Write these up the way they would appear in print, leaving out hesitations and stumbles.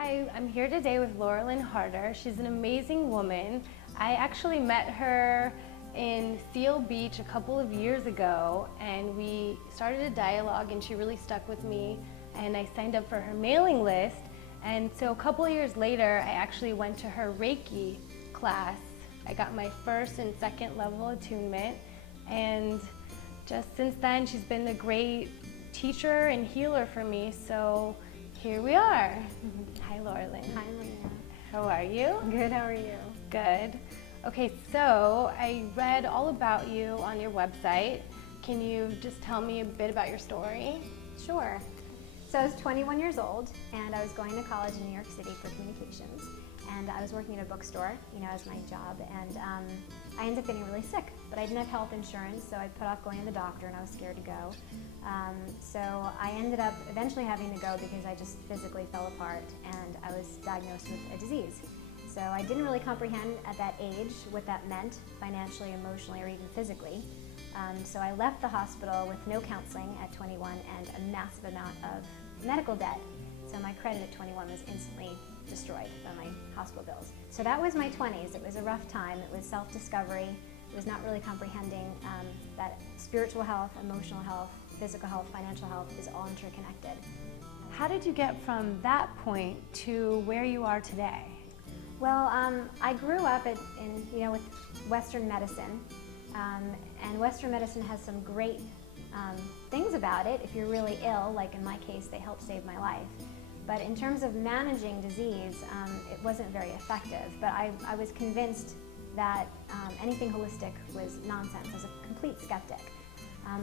Hi, I'm here today with Lauralyn Harter. She's an amazing woman. I actually met her in Seal Beach a couple of years ago, and we started a dialogue, and she really stuck with me, and I signed up for her mailing list. And so a couple of years later, I actually went to her Reiki class. I got my first and second level attunement, and just since then, she's been a great teacher and healer for me. So here we are. Hi, Lauralyn. Hi, Marina. How are you? Good, how are you? Good. Okay, so I read all about you on your website. Can you just tell me a bit about your story? Sure. So I was 21 years old, and I was going to college in New York City for communications, and I was working at a bookstore, as my job, and I ended up getting really sick, but I didn't have health insurance, so I put off going to the doctor, and I was scared to go. So I ended up eventually having to go because I just physically fell apart, and I was diagnosed with a disease. So I didn't really comprehend at that age what that meant financially, emotionally, or even physically. So I left the hospital with no counseling at 21 and a massive amount of medical debt. So my credit at 21 was instantly destroyed by my hospital bills. So that was my 20s. It was a rough time. It was self-discovery. It was not really comprehending that spiritual health, emotional health, physical health, financial health is all interconnected. How did you get from that point to where you are today? Well, I grew up with Western medicine, and Western medicine has some great things about it. If you're really ill, like in my case, they helped save my life. But in terms of managing disease, it wasn't very effective. But I was convinced that anything holistic was nonsense. I was a complete skeptic.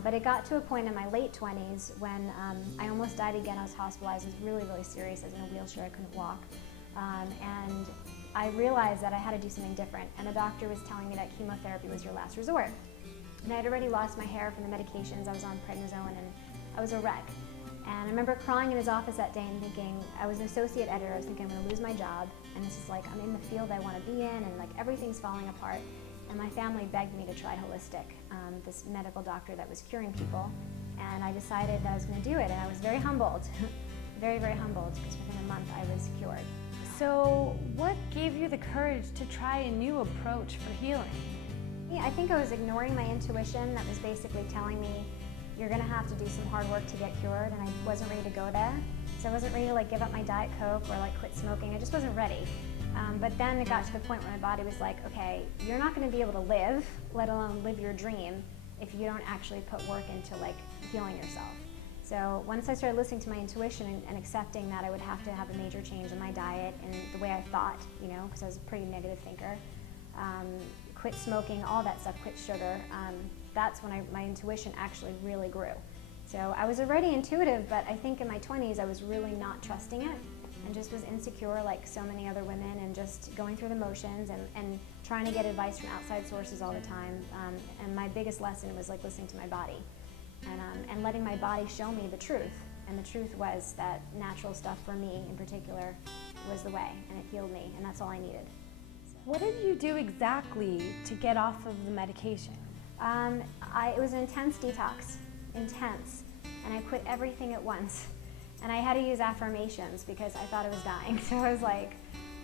But it got to a point in my late 20s when I almost died again. I was hospitalized. It was really, really serious. I was in a wheelchair. I couldn't walk. And I realized that I had to do something different. And the doctor was telling me that chemotherapy was your last resort. And I had already lost my hair from the medications. I was on prednisone, and I was a wreck. And I remember crying in his office that day and thinking, I was an associate editor. I was thinking, I'm going to lose my job. And this is like, I'm in the field I want to be in, and like everything's falling apart. And my family begged me to try holistic, this medical doctor that was curing people. And I decided that I was going to do it. And I was very humbled, very, very humbled, because within a month I was cured. So what gave you the courage to try a new approach for healing? Yeah, I think I was ignoring my intuition that was basically telling me, you're going to have to do some hard work to get cured, and I wasn't ready to go there. So I wasn't ready to give up my Diet Coke or quit smoking. I just wasn't ready. But then it got to the point where my body was like, okay, you're not going to be able to live, let alone live your dream, if you don't actually put work into healing yourself. So once I started listening to my intuition and accepting that I would have to have a major change in my diet and the way I thought, because I was a pretty negative thinker, quit smoking, all that stuff, quit sugar, that's when my intuition actually really grew. So I was already intuitive, but I think in my 20s I was really not trusting it and just was insecure like so many other women, and just going through the motions and trying to get advice from outside sources all the time. And my biggest lesson was listening to my body and letting my body show me the truth. And the truth was that natural stuff for me in particular was the way, and it healed me, and that's all I needed. What did you do exactly to get off of the medication? It was an intense detox, intense, and I quit everything at once. And I had to use affirmations because I thought I was dying. So I was like,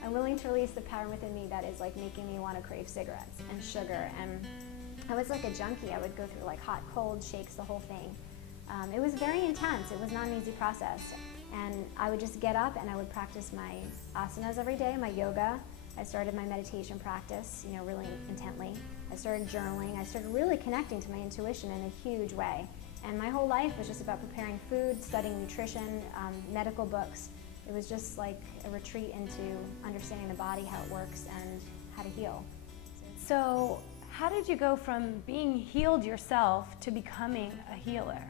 I'm willing to release the power within me that is making me want to crave cigarettes and sugar. And I was like a junkie. I would go through hot, cold shakes, the whole thing. It was very intense. It was not an easy process. And I would just get up and I would practice my asanas every day, my yoga. I started my meditation practice, really intently. I started journaling. I started really connecting to my intuition in a huge way. And my whole life was just about preparing food, studying nutrition, medical books. It was just like a retreat into understanding the body, how it works, and how to heal. So how did you go from being healed yourself to becoming a healer?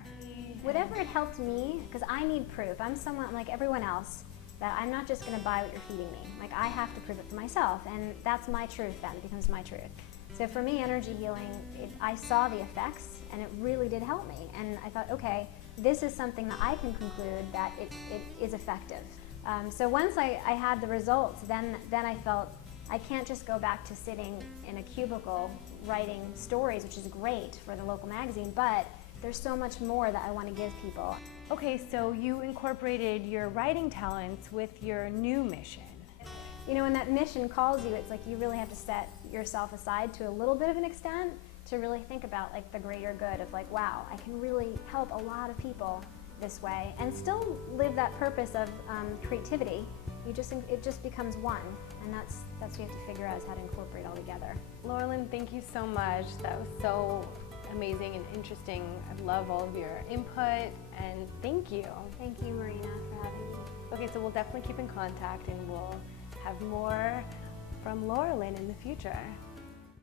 Whatever it helped me, because I need proof. I'm someone like everyone else, that I'm not just going to buy what you're feeding me. I have to prove it to myself, and that's my truth then. It becomes my truth. So for me, energy healing, I saw the effects, and it really did help me. And I thought, okay, this is something that I can conclude that it is effective. So once I had the results, then I felt I can't just go back to sitting in a cubicle writing stories, which is great for the local magazine, but there's so much more that I want to give people. Okay, so you incorporated your writing talents with your new mission. You know, when that mission calls you, it's like you really have to set yourself aside to a little bit of an extent to really think about like the greater good of like, wow, I can really help a lot of people this way and still live that purpose of creativity. It just becomes one, and that's what you have to figure out, is how to incorporate all together. Lauralyn, thank you so much. That was so amazing and interesting. I love all of your input, and thank you. Thank you, Marina, for having me. Okay, so we'll definitely keep in contact, and we'll have more from Lauralyn in the future.